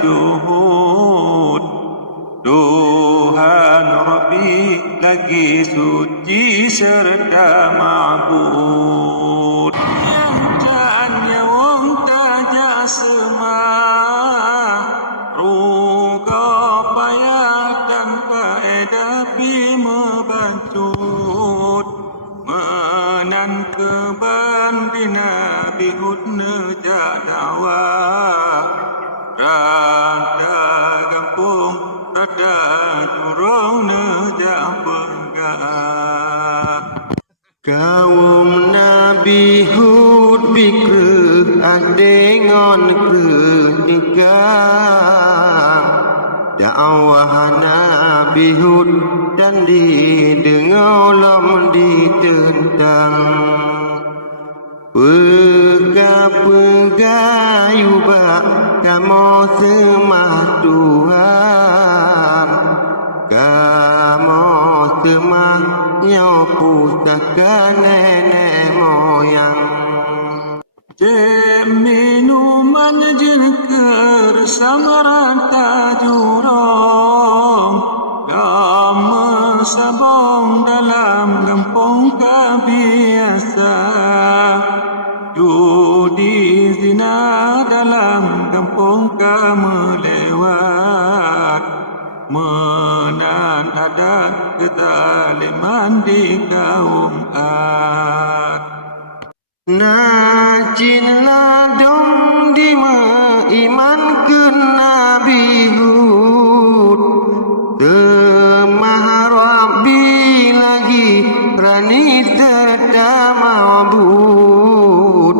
syuhud. Tuhan Rabbi lagi suci serta ma'bud. Yang janya wong tajak semah, ruga payah tanpa edapi membancut. Menan keban di Nabi Hud.lirik dakwah, rada gampung rada jurong nejak penggak. Kaum Nabi Hud bikreh dengan ketika dakwah Nabi Hud dan didengar ditentang. Pega-pegayuba kamu semah Tuhan, kamu semah nyopustaka nenek moyang. Minuman jengker sama rata jurong, lama sabong dalam kampung kebiasa. Judi zina dalam kampung melewat, menan adat kezaliman di kaum Ad. Najin ladong di iman ke Nabi Hud, temah Rabbi lagi rani serta ma'bud.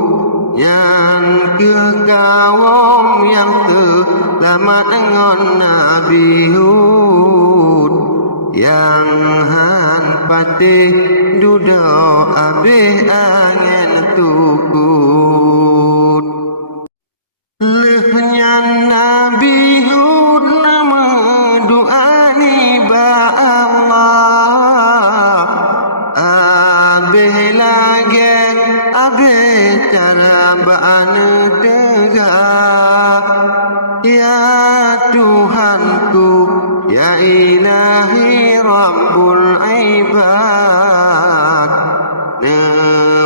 Yang ke kaum yang selamat dengan Nabi Hud, yang han patih duduk abih angin tukut. Lehnya Nabi Hud nama du'ani ba Allah, abih lagi abih cara ba'ana tegak. Ya Tuhanku, ya ilahi Rabbul ibad,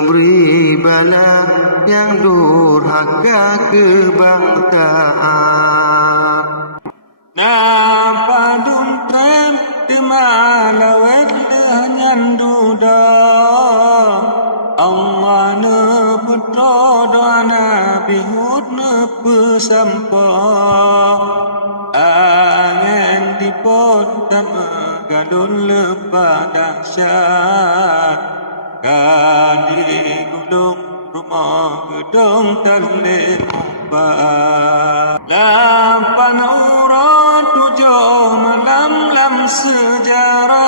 beri bala yang durhaka kebangsaan. Napa dumtrem di malawet lehanyan duda, Allah ne putra doa Nabi Hud ne pesampa. Angin dipot dan megadun lepas dahsyat, kadi gulung rumah gedung talih mumpat. Lapan urat 7 malam lam sejarah,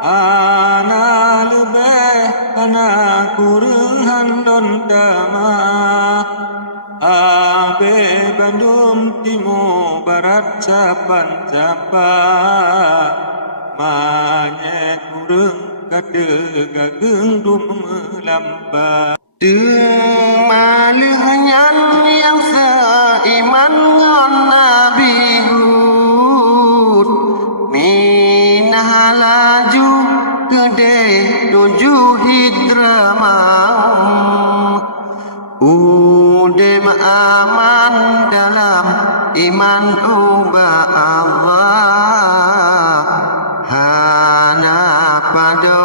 ana lebih ana kurehan don tamah. Abe Bandung Timur Barat capan-capan, manyet kureng kata gageng dum melambat. Malahnya yang seiman dengan Nabi Hud, minah laju kedai 7 hijrah maut. Udah aman dalam iman ubah Allah, hana pada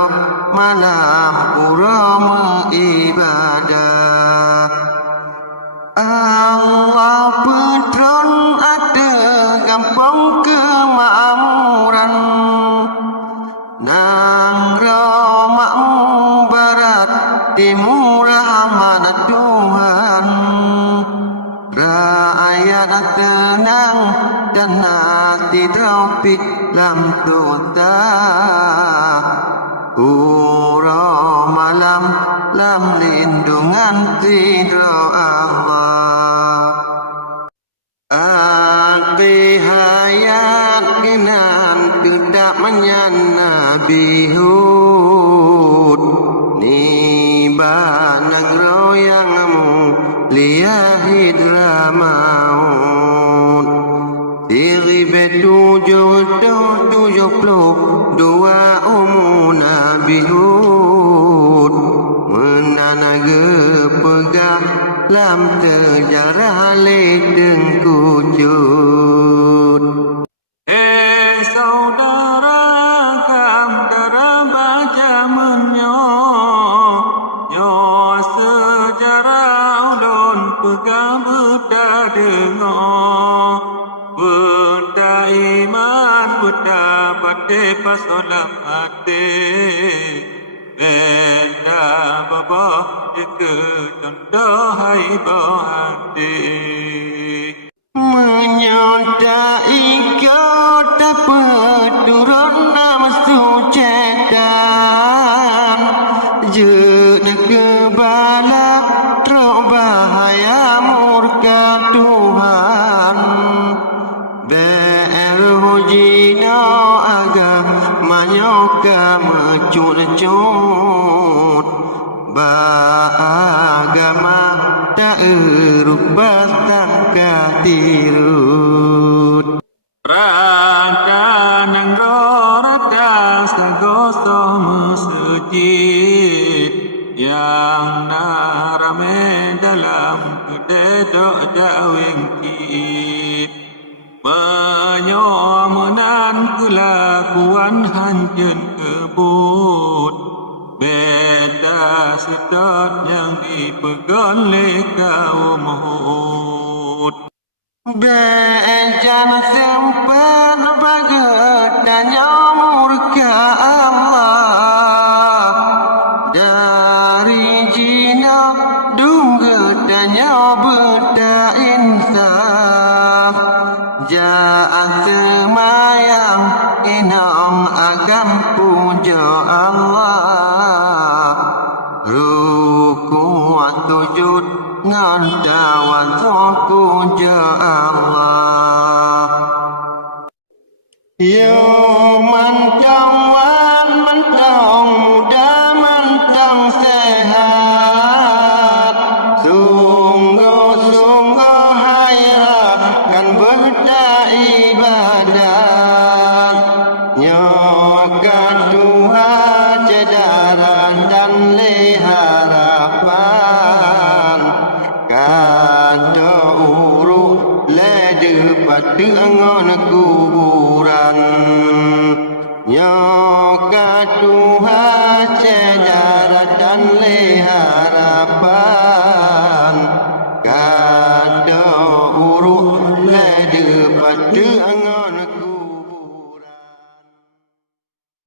malam uram ibadah. Allah petron ada gampang kemakmuran, nang makmur barat timur rahmat Tuhan. Rakyat tenang dan hati tropik lam tuta, urah malam lam lindungan tidur Allah. Akhir hayat kinan tidak menyan Nabi Hud, niba negro yang liah hidra mau. terpegang dalam sejarah ledeng kujud. Saudara kam dara baca menyo yo sejarah ulun pegang benda dengar benda iman benda pate pasolam hati benda baba ke contoh hai hati Menyodai kota peturun nafsu cetan jenak kebala teruk bahaya murka Tuhan berhujino agak manyoka mecut-cut Agama tak erubah tangka tirut Rada nang rada sagoso masjid yang narame dalam kededok jawing kit menyomonan kelakuan hanjen kebut beda sitat yang dipegang oleh kaum Hud. Bencana sempat bagetanya murka Allah dari jinak dunggetanya beda insaf jaat semayang inang agam puja Allah ruku'at sujud ngantawan puja Allah yo mantawan mentang muda mentang sehat sungguh-sungguh hayrakan benda ibadat nyokan Tuhan cedaran dan leharapan kata uruk ledepat dengan kuburan nyoka Tuhan cedaran dan leharapan kata uruk ledepat dengan